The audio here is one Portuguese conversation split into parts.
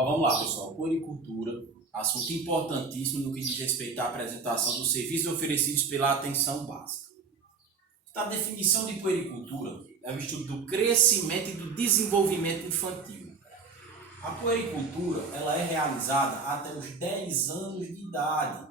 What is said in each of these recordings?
Ó, vamos lá, pessoal. Puericultura, assunto importantíssimo no que diz respeito à apresentação dos serviços oferecidos pela atenção básica. A definição de puericultura é o estudo do crescimento e do desenvolvimento infantil. A puericultura ela é realizada até os 10 anos de idade.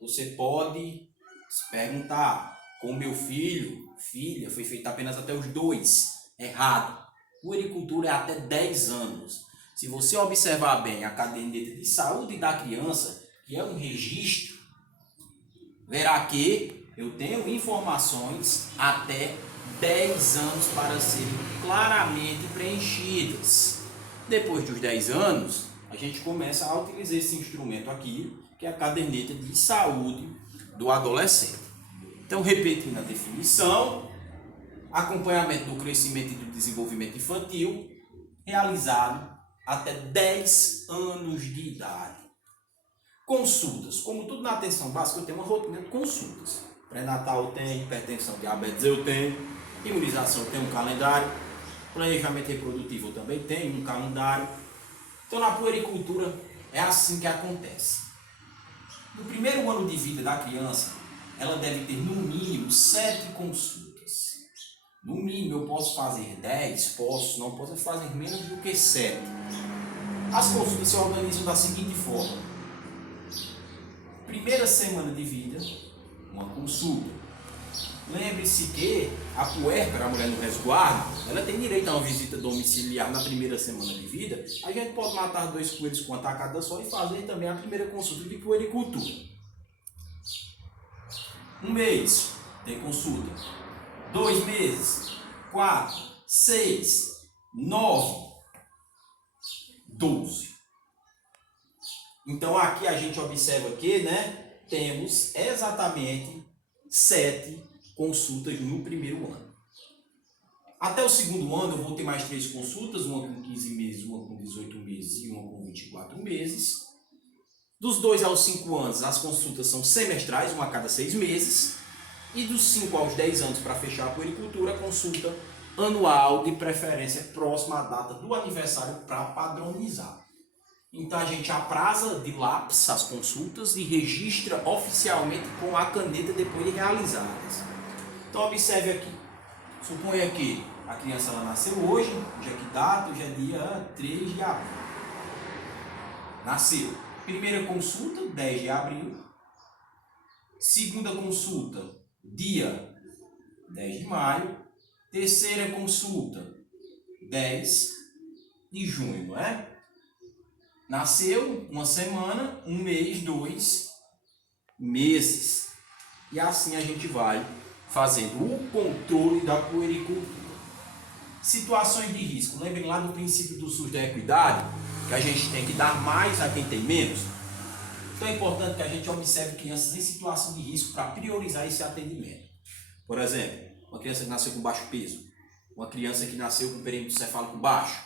Você pode se perguntar, com meu filho, filha, foi feita apenas até os 2. Errado. Puericultura é até 10 anos. Se você observar bem a caderneta de saúde da criança, que é um registro, verá que eu tenho informações até 10 anos para serem claramente preenchidas. Depois dos 10 anos, a gente começa a utilizar esse instrumento aqui, que é a caderneta de saúde do adolescente. Então, repetindo a definição, acompanhamento do crescimento e do desenvolvimento infantil, realizado até 10 anos de idade. Consultas. Como tudo na atenção básica, eu tenho uma rotina de consultas. Pré-natal eu tenho, hipertensão, diabetes eu tenho, imunização eu tenho um calendário, planejamento reprodutivo eu também tenho um calendário. Então, na puericultura, é assim que acontece. No primeiro ano de vida da criança, ela deve ter no mínimo 7 consultas. No mínimo eu posso fazer 10, não posso fazer menos do que 7. As consultas se organizam da seguinte forma. Primeira semana de vida, uma consulta. Lembre-se que a puérpera, a mulher no resguardo, ela tem direito a uma visita domiciliar na primeira semana de vida. A gente pode matar 2 coelhos com uma tacada só e fazer também a primeira consulta de puericultura. 1 mês, tem consulta. 2 meses, 4, 6, 9, 12. Então aqui a gente observa que, temos exatamente 7 consultas no primeiro ano. Até o segundo ano eu vou ter mais 3 consultas, uma com 15 meses, uma com 18 meses e uma com 24 meses. Dos 2 aos 5 anos as consultas são semestrais, uma a cada 6 meses. E dos 5 aos 10 anos, para fechar a puericultura, a consulta anual, de preferência próxima à data do aniversário, para padronizar. Então a gente apraza de lápis as consultas e registra oficialmente com a caneta depois de realizadas. Então observe aqui. Suponha que a criança ela nasceu hoje, hoje é que data? Hoje é dia 3 de abril. Nasceu. Primeira consulta, 10 de abril. Segunda consulta, dia 10 de maio. Terceira consulta, 10 de junho, não é? Nasceu uma semana, 1 mês, 2 meses. E assim a gente vai fazendo o controle da puericultura. Situações de risco. Lembrem lá do princípio do SUS da equidade, que a gente tem que dar mais a quem tem menos. Então é importante que a gente observe crianças em situação de risco para priorizar esse atendimento. Por exemplo, uma criança que nasceu com baixo peso, uma criança que nasceu com perímetro cefálico baixo,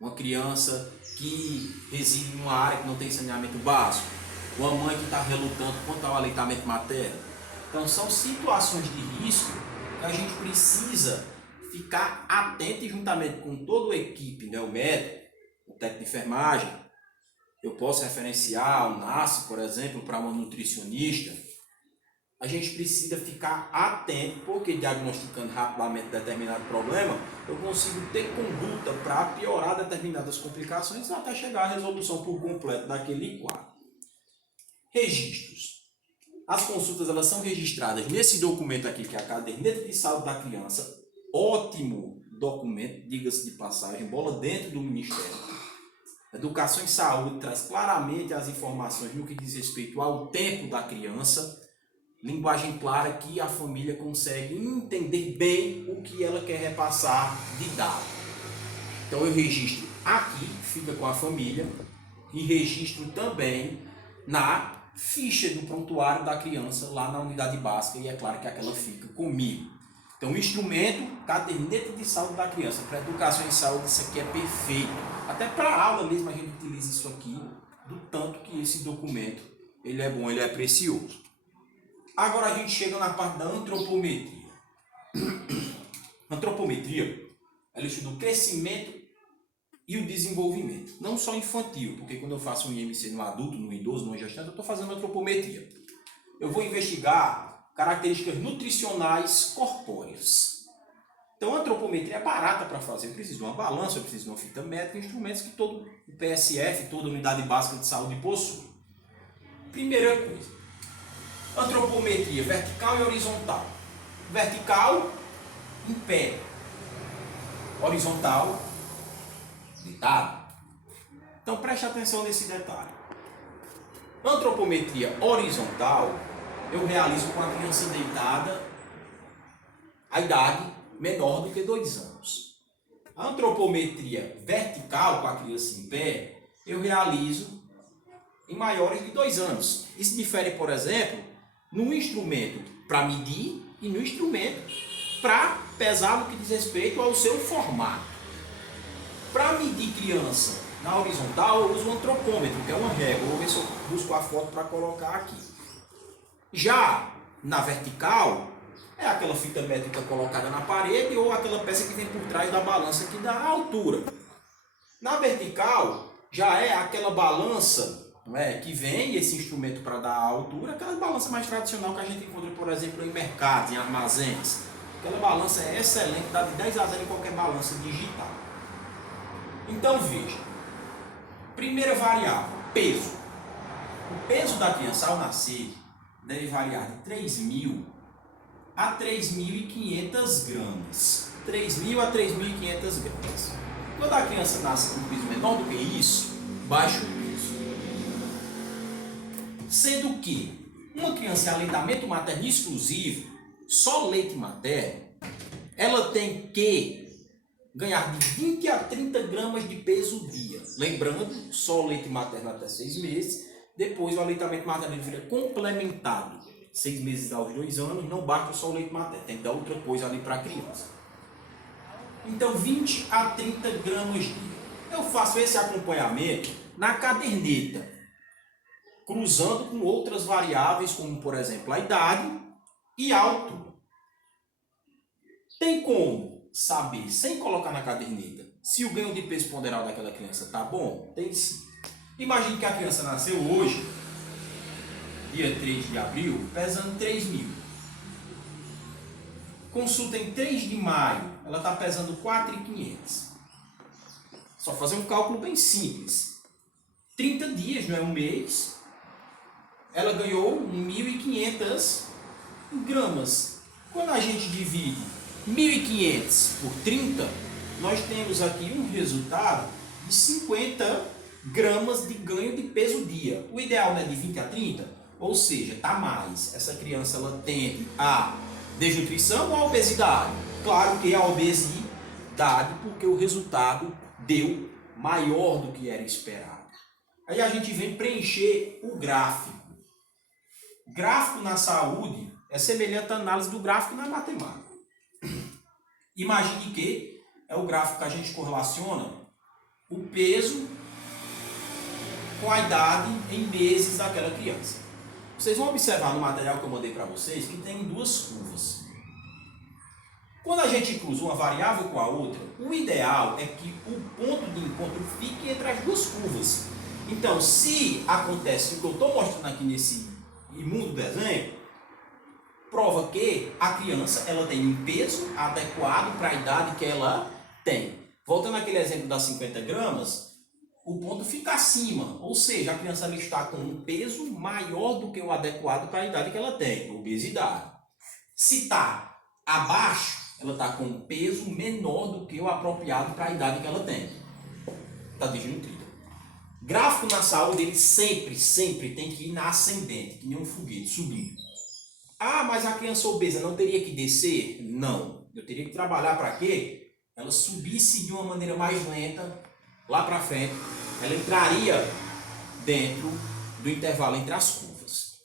uma criança que reside em uma área que não tem saneamento básico, uma mãe que está relutando quanto ao aleitamento materno. Então são situações de risco que a gente precisa ficar atento e juntamente com toda a equipe, o médico, o técnico de enfermagem. Eu posso referenciar o NASCE, por exemplo, para uma nutricionista. A gente precisa ficar atento, porque diagnosticando rapidamente determinado problema, eu consigo ter conduta para piorar determinadas complicações até chegar à resolução por completo daquele quadro. Registros. As consultas elas são registradas nesse documento aqui, que é a caderneta de saúde da criança. Ótimo documento, diga-se de passagem, bola dentro do Ministério. Educação e Saúde traz claramente as informações no que diz respeito ao tempo da criança, linguagem clara que a família consegue entender bem o que ela quer repassar de dado. Então eu registro aqui, fica com a família, e registro também na ficha do prontuário da criança lá na unidade básica, e é claro que aquela fica comigo. Então o instrumento, caderneta de saúde da criança, para educação e saúde, isso aqui é perfeito. Até para aula mesmo a gente utiliza isso aqui, do tanto que esse documento ele é bom, ele é precioso. Agora a gente chega na parte da antropometria. Antropometria, ela estuda o crescimento e o desenvolvimento. Não só infantil, porque quando eu faço um IMC no adulto, no idoso, no gestante, eu estou fazendo antropometria. Eu vou investigar características nutricionais corpóreas. Então a antropometria é barata para fazer. Eu preciso de uma balança, eu preciso de uma fita métrica, instrumentos que todo o PSF, toda unidade básica de saúde possui. Primeira coisa, antropometria vertical e horizontal. Vertical, em pé. Horizontal, deitado. Então preste atenção nesse detalhe. Antropometria horizontal, eu realizo com a criança deitada, a idade menor do que 2 anos. A antropometria vertical, com a criança em pé, eu realizo em maiores de 2 anos. Isso difere, por exemplo, no instrumento para medir e no instrumento para pesar no que diz respeito ao seu formato. Para medir criança na horizontal, eu uso um antropômetro, que é uma régua. Vou ver se eu busco a foto para colocar aqui. Já na vertical, é aquela fita métrica colocada na parede ou aquela peça que vem por trás da balança que dá a altura. Na vertical, já é aquela balança, não é, que vem esse instrumento para dar a altura, aquela balança mais tradicional que a gente encontra, por exemplo, em mercados, em armazéns. Aquela balança é excelente, dá de 10 a 0 em qualquer balança digital. Então veja, primeira variável, peso. O peso da criança ao nascer deve variar de 3.000 a 3.500 gramas. 3.000 a 3.500 gramas. Quando a criança nasce com um peso menor do que isso, baixa o peso. Sendo que uma criança em aleitamento materno exclusivo, só leite materno, ela tem que ganhar de 20 a 30 gramas de peso dia. Lembrando, só leite materno até 6 meses, depois o aleitamento materno vira complementado. 6 meses aos 2 anos, não basta só o leite materno, tem que dar outra coisa ali para a criança. Então, 20 a 30 gramas dia. Eu faço esse acompanhamento na caderneta, cruzando com outras variáveis, como por exemplo a idade e a altura. Tem como saber, sem colocar na caderneta, se o ganho de peso ponderal daquela criança está bom? Tem sim. Imagine que a criança nasceu hoje, dia 3 de abril, pesando 3.000. Consulta em 3 de maio, ela está pesando 4.500. Só fazer um cálculo bem simples. 30 dias, não é um mês, ela ganhou 1.500 gramas. Quando a gente divide 1.500 por 30, nós temos aqui um resultado de 50 gramas de ganho de peso dia. O ideal não é de 20 a 30, ou seja, está mais. Essa criança ela tende a desnutrição ou a obesidade? Claro que a obesidade, porque o resultado deu maior do que era esperado. Aí a gente vem preencher o gráfico. Gráfico na saúde é semelhante à análise do gráfico na matemática. Imagine que é o gráfico que a gente correlaciona o peso com a idade em meses daquela criança. Vocês vão observar no material que eu mandei para vocês que tem 2 curvas. Quando a gente cruza uma variável com a outra, o ideal é que o ponto de encontro fique entre as 2 curvas. Então, se acontece o que eu estou mostrando aqui nesse imundo desenho, prova que a criança ela tem um peso adequado para a idade que ela tem. Voltando àquele exemplo das 50 gramas, o ponto fica acima, ou seja, a criança ela está com um peso maior do que o adequado para a idade que ela tem, obesidade. Se está abaixo, ela está com um peso menor do que o apropriado para a idade que ela tem. Está desnutrida. Gráfico na saúde, ele sempre tem que ir na ascendente, que nem um foguete, subindo. Ah, mas a criança obesa não teria que descer? Não. Eu teria que trabalhar para quê? Ela subisse de uma maneira mais lenta, lá para frente. Ela entraria dentro do intervalo entre as curvas.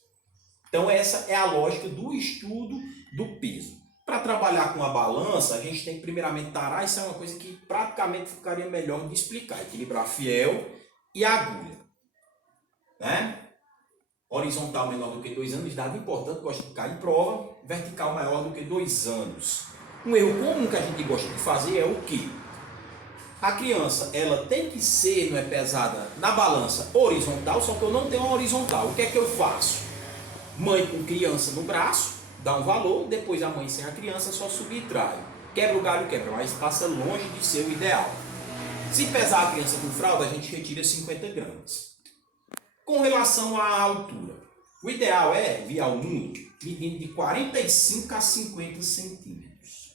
Então essa é a lógica do estudo do peso. Para trabalhar com a balança, a gente tem que primeiramente tarar, isso é uma coisa que praticamente ficaria melhor de explicar. Equilibrar fiel e agulha. Né? Horizontal menor do que 2 anos, dado importante, gosta de cair em prova. Vertical maior do que 2 anos. Um erro comum que a gente gosta de fazer é o quê? A criança, ela tem que ser, não é pesada, na balança horizontal, só que eu não tenho uma horizontal. O que é que eu faço? Mãe com criança no braço, dá um valor, depois a mãe sem a criança só subtrai. Quebra o galho, quebra, mas passa longe de ser o ideal. Se pesar a criança com fralda, a gente retira 50 gramas. Com relação à altura, o ideal é vir ao mundo medindo de 45 a 50 centímetros.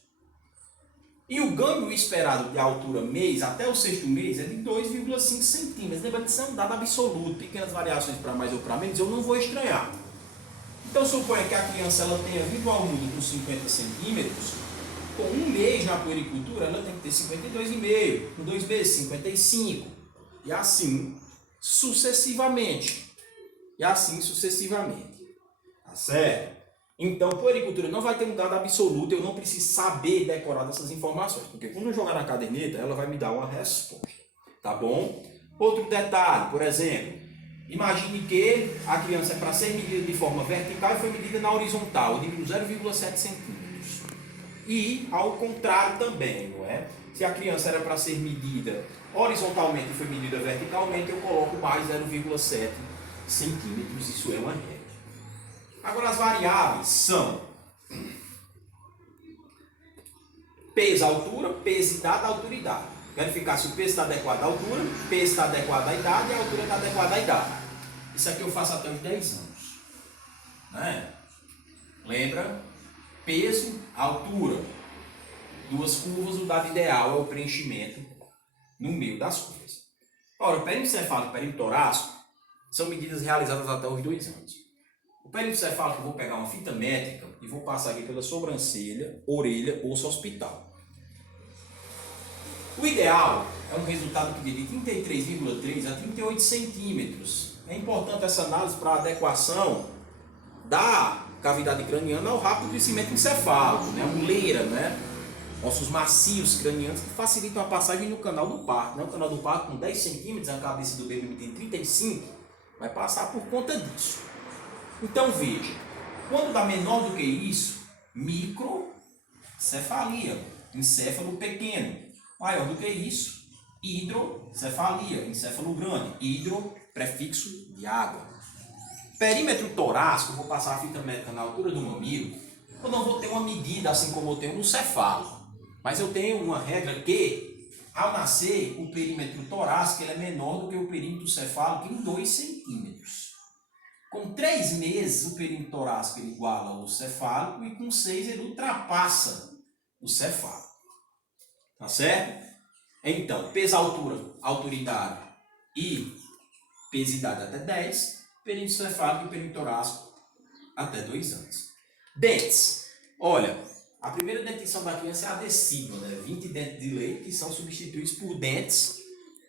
E o ganho esperado de altura mês até o sexto mês é de 2,5 centímetros. Lembra que isso é um dado absoluto, pequenas variações para mais ou para menos, eu não vou estranhar. Então suponha que a criança ela tenha vindo ao mundo com 50 centímetros, com um mês na puericultura ela tem que ter 52,5, com 2 meses 55, e assim sucessivamente. Tá certo? Então, puericultura não vai ter um dado absoluto, eu não preciso saber decorar dessas informações, porque quando eu jogar na caderneta, ela vai me dar uma resposta, tá bom? Outro detalhe, por exemplo, imagine que a criança é para ser medida de forma vertical e foi medida na horizontal, eu divido 0,7 centímetros. E ao contrário também, não é? Se a criança era para ser medida horizontalmente e foi medida verticalmente, eu coloco mais 0,7 centímetros, isso é uma regra. Agora as variáveis são peso, altura, peso, idade, altura e idade. Verificar se o peso está adequado à altura, o peso está adequado à idade e a altura está adequada à idade. Isso aqui eu faço até os 10 anos. Né? Lembra? Peso, altura. Duas curvas, o dado ideal é o preenchimento no meio das curvas. Ora, o perímetro cefálico e o perímetro torácico são medidas realizadas até os 2 anos. O perímetro cefálico eu vou pegar uma fita métrica e vou passar aqui pela sobrancelha, orelha, osso hospital. O ideal é um resultado que de 33,3 a 38 centímetros. É importante essa análise para a adequação da cavidade craniana ao rápido crescimento encefálico, né? Um leira, né? Ossos macios cranianos que facilitam a passagem no canal do parto. Né? O canal do parto com 10 centímetros, a cabeça do bebê tem 35, vai passar por conta disso. Então veja, quando dá menor do que isso, microcefalia, encéfalo pequeno. Maior do que isso, hidrocefalia, encéfalo grande, hidro, prefixo de água. Perímetro torácico, vou passar a fita métrica na altura do mamilo, eu não vou ter uma medida assim como eu tenho no cefalo, mas eu tenho uma regra que, ao nascer, o perímetro torácico ele é menor do que o perímetro cefálico em 2 centímetros. Com 3 meses, o perímetro torácico ele iguala o cefálico e com 6 ele ultrapassa o cefálico. Tá certo? Então, peso, altura, autoridade e pesidade até 10, perímetro cefálico e perímetro torácico até 2 anos. Dentes. Olha, a primeira dentição da criança é a decídua, né? 20 dentes de leite que são substituídos por dentes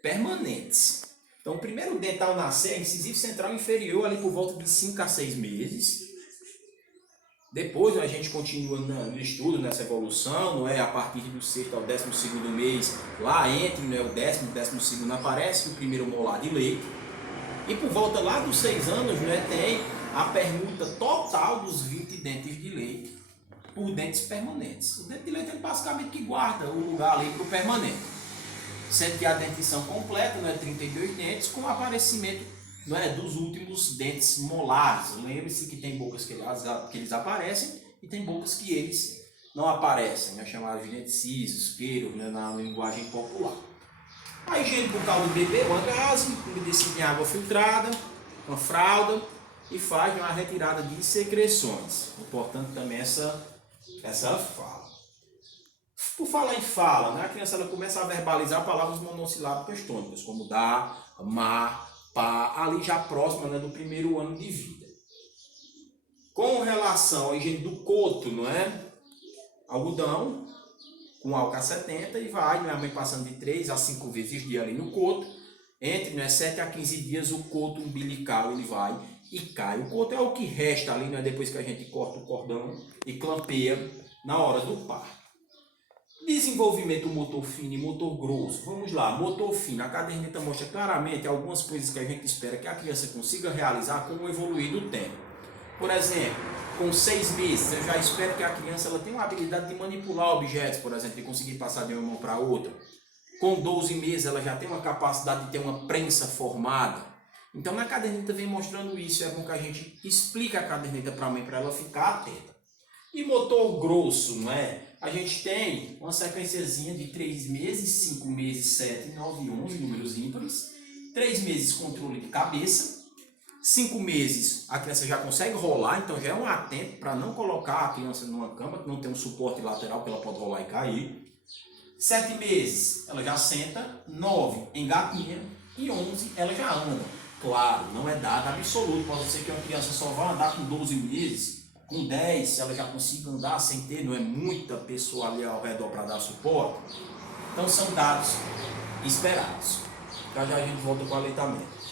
permanentes. Então, o primeiro dente ao nascer é incisivo central inferior, ali por volta de 5 a 6 meses. Depois a gente continua no estudo, nessa evolução, não é? A partir do 6º ao 12º mês, lá entre, não é? O 10º e 12º aparece o primeiro molar de leite. E por volta lá dos 6 anos, né, tem a permuta total dos 20 dentes de leite por dentes permanentes. O dente de leite é basicamente que guarda o lugar ali para o permanente. Sendo que a dentição completa, né, 32 dentes, com o aparecimento, não é, dos últimos dentes molares. Lembre-se que tem bocas que eles aparecem e tem bocas que eles não aparecem, né, chamadas de dentes cisos, isqueiro, né, na linguagem popular. A higiene bucal do bebê, uma gase, umedecida em água filtrada, uma fralda e faz uma retirada de secreções. Importante também essa fala. Por falar em fala, né, a criança ela começa a verbalizar palavras monossilábicas tônicas, como dá, má, pá, ali já próxima, né, do primeiro ano de vida. Com relação à higiene do coto, não é? Algodão com álcool 70 e vai, minha mãe passando de 3 a 5 vezes dia ali no coto. Entre, né, 7 a 15 dias o coto umbilical ele vai e cai. O coto é o que resta ali, né, depois que a gente corta o cordão e clampeia na hora do parto. Desenvolvimento motor fino e motor grosso. Vamos lá, motor fino. A caderneta mostra claramente algumas coisas que a gente espera que a criança consiga realizar com o evoluir do tempo. Por exemplo, com 6 meses, eu já espero que a criança ela tenha uma habilidade de manipular objetos, por exemplo, de conseguir passar de uma mão para outra. Com 12 meses ela já tem uma capacidade de ter uma prensa formada. Então na caderneta vem mostrando isso, é bom que a gente explique a caderneta para a mãe para ela ficar atenta. E motor grosso, não é? A gente tem uma sequenciazinha de 3 meses, 5 meses, 7, 9, 11 números ímpares. 3 meses controle de cabeça. 5 meses a criança já consegue rolar, então já é um atento para não colocar a criança numa cama que não tem um suporte lateral que ela pode rolar e cair. 7 meses ela já senta, 9 engatinha e 11 ela já anda. Claro, não é dado absoluto, pode ser que uma criança só vá andar com 12 meses, com 10, se ela já consiga andar sem ter, não é muita pessoa ali ao redor para dar suporte. Então são dados esperados. Já já a gente volta com o aleitamento.